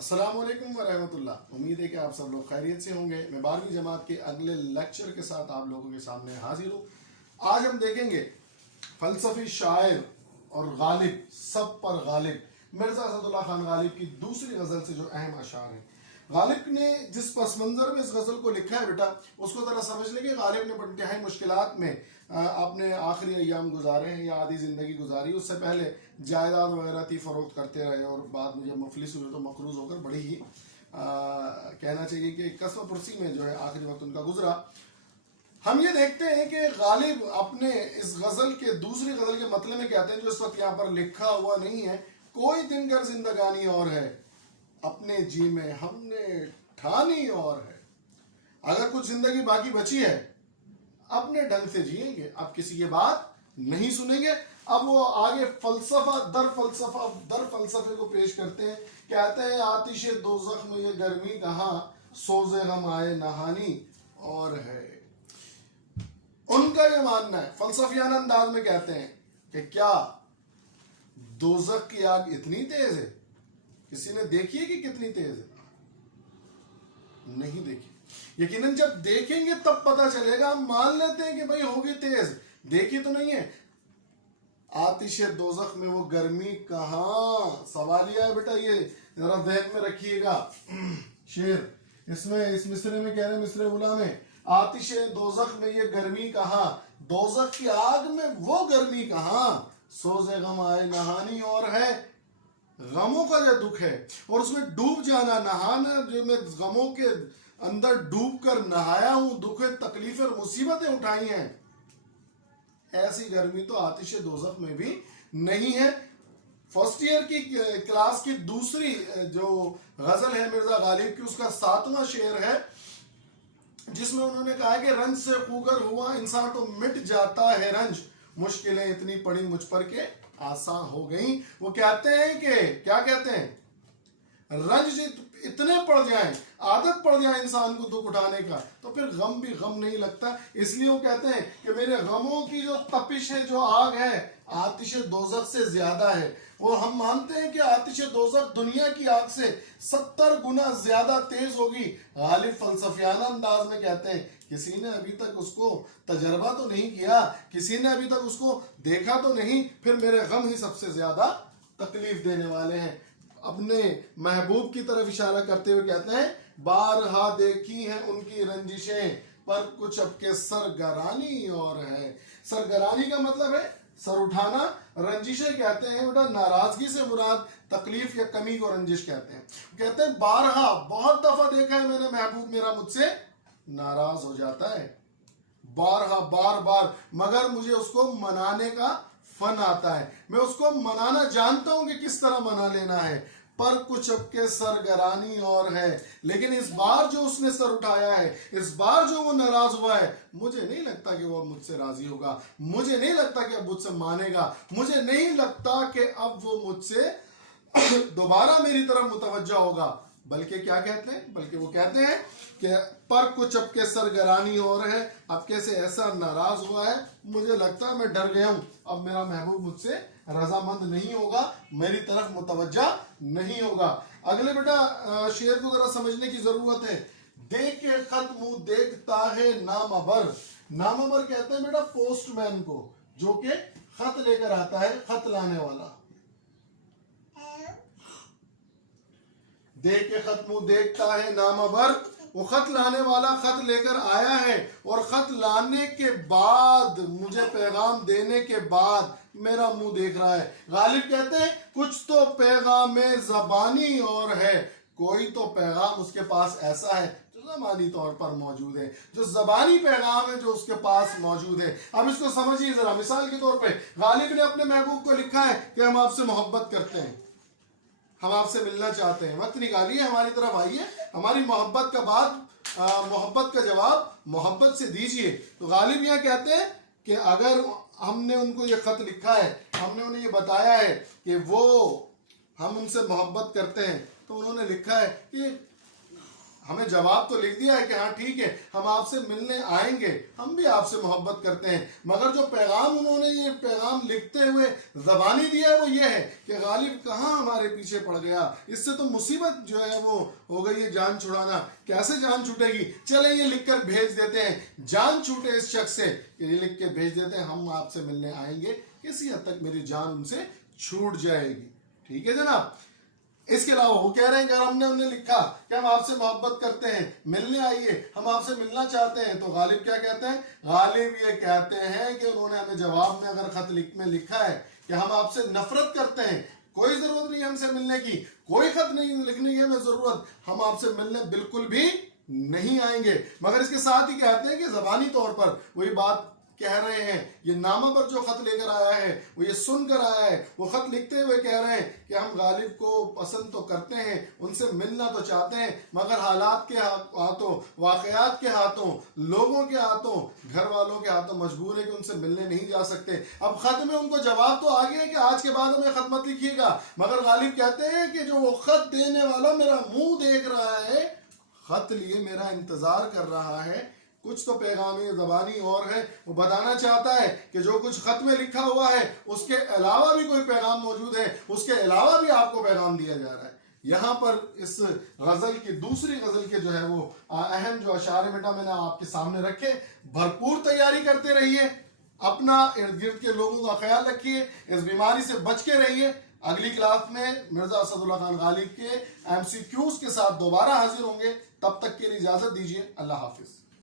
السلام علیکم ورحمۃ اللہ. امید ہے کہ آپ سب لوگ خیریت سے ہوں گے. میں 12ویں جماعت کے اگلے لیکچر کے ساتھ آپ لوگوں کے سامنے حاضر ہوں. آج ہم دیکھیں گے فلسفی شاعر اور غالب، سب پر غالب، مرزا اسد اللہ خان غالب کی دوسری غزل سے جو اہم اشعار ہیں. غالب نے جس پس منظر میں اس غزل کو لکھا ہے بیٹا، اس کو ذرا سمجھ لیں کہ غالب نے بڑی انتہائی مشکلات میں اپنے آخری ایام گزارے ہیں یا آدھی زندگی گزاری. اس سے پہلے جائیداد وغیرہ تھی، فروخت کرتے رہے اور بعد میں جب مفلس ہوئے تو مقروض ہو کر بڑی ہی کہنا چاہیے کہ قسم پرسی میں جو ہے آخری وقت ان کا گزرا. ہم یہ دیکھتے ہیں کہ غالب اپنے اس غزل کے دوسری غزل کے مطلب میں کہتے ہیں جو اس وقت یہاں پر لکھا ہوا نہیں ہے: کوئی دن گر زندگانی اور ہے، اپنے جی میں ہم نے ٹھانی اور ہے. اگر کچھ زندگی باقی بچی ہے اپنے ڈھنگ سے جئیں گے، اب کسی کی بات نہیں سنیں گے. اب وہ آگے فلسفہ در فلسفے کو پیش کرتے ہیں. کہتے ہیں آتش دوزخ میں یہ گرمی کہاں، سوز غم آئے نہانی اور ہے. ان کا یہ ماننا ہے، فلسفیانہ انداز میں کہتے ہیں کہ کیا دوزخ کی آگ اتنی تیز ہے؟ کسی نے دیکھی ہے کہ کتنی تیز ہے؟ نہیں دیکھی. یقیناً جب دیکھیں گے تب پتہ چلے گا. ہم مان لیتے ہیں کہ بھئی ہوگی تیز، دیکھی تو نہیں ہے. آتش دوزخ میں وہ گرمی کہاں. سوالیہ ہے بیٹا، یہ ذرا ذہن میں رکھیے گا. شعر اس مصرے میں کہہ رہے ہیں، مصرے اولیٰ میں، آتش دوزخ میں یہ گرمی کہاں، دوزخ کی آگ میں وہ گرمی کہاں، سوز غم آئے نہانی اور ہے. غموں کا جو دکھ ہے اور اس میں ڈوب جانا، نہانا، جو میں غموں کے اندر ڈوب کر نہایا ہوں، دکھ تکلیفیں اور مصیبتیں اٹھائی ہیں، ایسی گرمی تو آتش دوزخ میں بھی نہیں ہے. فرسٹ ایئر کی کلاس کی دوسری جو غزل ہے مرزا غالب کی، اس کا 7واں شعر ہے جس میں انہوں نے کہا ہے کہ رنج سے خوگر ہوا انسان تو مٹ جاتا ہے رنج، مشکلیں اتنی پڑی مجھ پر کہ آسان ہو گئیں. وہ کہتے ہیں کہ کیا کہتے ہیں، رنج اتنے پڑ جائیں، عادت پڑ جائے انسان کو دکھ اٹھانے کا، تو پھر غم بھی غم نہیں لگتا. اس لیے وہ کہتے ہیں کہ میرے غموں کی جو تپش ہے، جو آگ ہے، آتش دوزخ سے زیادہ ہے. اور ہم مانتے ہیں کہ آتش دوزخ دنیا کی آگ سے 70 گنا زیادہ تیز ہوگی. غالب فلسفیانہ انداز میں کہتے ہیں کسی نے ابھی تک اس کو تجربہ تو نہیں کیا، کسی نے ابھی تک اس کو دیکھا تو نہیں، پھر میرے غم ہی سب سے زیادہ تکلیف دینے والے ہیں. اپنے محبوب کی طرف اشارہ کرتے ہوئے کہتے ہیں بارہا دیکھی ہیں ان کی رنجشیں، پر کچھ اب کے سرگرانی اور ہے. سرگرانی کا مطلب ہے سر اٹھانا. رنجشیں کہتے ہیں بیٹا ناراضگی سے مراد تکلیف یا کمی کو رنجش کہتے ہیں. کہتے ہیں بارہا، بہت دفعہ دیکھا ہے میں نے محبوب میرا مجھ سے ناراض ہو جاتا ہے، بارہا بار بار، مگر مجھے اس کو منانے کا فن آتا ہے. میں اس کو منانا جانتا ہوں کہ کس طرح منا لینا ہے. پر کچھ اب کے سرگرانی اور ہے، لیکن اس بار جو اس نے سر اٹھایا ہے، اس بار جو وہ ناراض ہوا ہے، مجھے نہیں لگتا کہ وہ اب مجھ سے راضی ہوگا، مجھے نہیں لگتا کہ اب مجھ سے مانے گا، مجھے نہیں لگتا کہ اب وہ مجھ سے دوبارہ میری طرف متوجہ ہوگا. بلکہ کیا کہتے ہیں، بلکہ وہ کہتے ہیں کہ پر کچھ اب کے سرگرانی اور ہے، اب کیسے ایسا ناراض ہوا ہے، مجھے لگتا ہے میں ڈر گیا ہوں، اب میرا محبوب مجھ سے رضامند نہیں ہوگا، میری طرف متوجہ نہیں ہوگا. اگلے بیٹا شعر کو ذرا سمجھنے کی ضرورت ہے. دیکھ کے خط منہ دیکھتا ہے نامبر. نامبر کہتے ہیں بیٹا پوسٹ مین کو، جو کہ خط لے کر آتا ہے، خط لانے والا. دیکھ کے خط منہ دیکھتا ہے نامبر، وہ خط لانے والا خط لے کر آیا ہے، اور خط لانے کے بعد، مجھے پیغام دینے کے بعد میرا منہ دیکھ رہا ہے. غالب کہتے ہیں کچھ تو پیغام زبانی اور ہے، کوئی تو پیغام اس کے پاس ایسا ہے جو زبانی طور پر موجود ہے، جو زبانی پیغام ہے جو اس کے پاس موجود ہے. اب اس کو سمجھیے ذرا. مثال کے طور پہ غالب نے اپنے محبوب کو لکھا ہے کہ ہم آپ سے محبت کرتے ہیں، ہم آپ سے ملنا چاہتے ہیں، وقت نکالیے ہماری طرف آئیے، ہماری محبت کا بات، محبت کا جواب محبت سے دیجئے. تو غالب یہاں کہتے ہیں کہ اگر ہم نے ان کو یہ خط لکھا ہے، ہم نے انہیں یہ بتایا ہے کہ وہ ہم ان سے محبت کرتے ہیں، تو انہوں نے لکھا ہے کہ ہمیں جواب تو لکھ دیا ہے کہ ہاں ٹھیک ہے ہم آپ سے ملنے آئیں گے، ہم بھی آپ سے محبت کرتے ہیں، مگر جو پیغام انہوں نے یہ پیغام لکھتے ہوئے زبانی دیا ہے وہ یہ ہے کہ غالب کہاں ہمارے پیچھے پڑ گیا، اس سے تو مصیبت جو ہے وہ ہو گئی ہے جان چھڑانا، کیسے جان چھوٹے گی، چلیں یہ لکھ کر بھیج دیتے ہیں، جان چھوٹے اس شخص سے کہ یہ لکھ کے بھیج دیتے ہیں ہم آپ سے ملنے آئیں گے، کسی حد تک میری جان ان سے چھوٹ جائے گی۔ ٹھیک ہے جناب۔ اس کے علاوہ وہ کہہ رہے ہیں کہ ہم نے انہیں لکھا کہ ہم آپ سے محبت کرتے ہیں، ملنے آئیے، ہم آپ سے ملنا چاہتے ہیں، تو غالب کیا کہتے ہیں؟ غالب یہ کہتے ہیں کہ انہوں نے ہمیں جواب میں اگر خط میں لکھا ہے کہ ہم آپ سے نفرت کرتے ہیں، کوئی ضرورت نہیں ہم سے ملنے کی، کوئی خط نہیں لکھنے کی ہمیں ضرورت، ہم آپ سے ملنے بالکل بھی نہیں آئیں گے، مگر اس کے ساتھ ہی کہتے ہیں کہ زبانی طور پر وہی بات کہہ رہے ہیں، یہ نامہ پر جو خط لے کر آیا ہے وہ یہ سن کر آیا ہے، وہ خط لکھتے ہوئے کہہ رہے ہیں کہ ہم غالب کو پسند تو کرتے ہیں، ان سے ملنا تو چاہتے ہیں، مگر حالات کے ہاتھوں، واقعات کے ہاتھوں، لوگوں کے ہاتھوں، گھر والوں کے ہاتھوں مجبور ہے کہ ان سے ملنے نہیں جا سکتے۔ اب خط میں ان کو جواب تو آ گیا ہے کہ آج کے بعد ہمیں خط مت لکھیے گا، مگر غالب کہتے ہیں کہ جو وہ خط دینے والا میرا منہ دیکھ رہا ہے، خط لیے میرا انتظار کر رہا ہے، کچھ تو پیغامی زبانی اور ہے، وہ بتانا چاہتا ہے کہ جو کچھ خط میں لکھا ہوا ہے اس کے علاوہ بھی کوئی پیغام موجود ہے، اس کے علاوہ بھی آپ کو پیغام دیا جا رہا ہے۔ یہاں پر اس غزل کی دوسری غزل کے جو ہے وہ اہم جو اشعار بیٹا میں نے آپ کے سامنے رکھے، بھرپور تیاری کرتے رہیے، اپنا ارد گرد کے لوگوں کا خیال رکھیے، اس بیماری سے بچ کے رہیے۔ اگلی کلاس میں مرزا اسد اللہ خان غالب کے MCQs کے ساتھ دوبارہ حاضر ہوں گے، تب تک کے لیے اجازت دیجیے، اللہ حافظ۔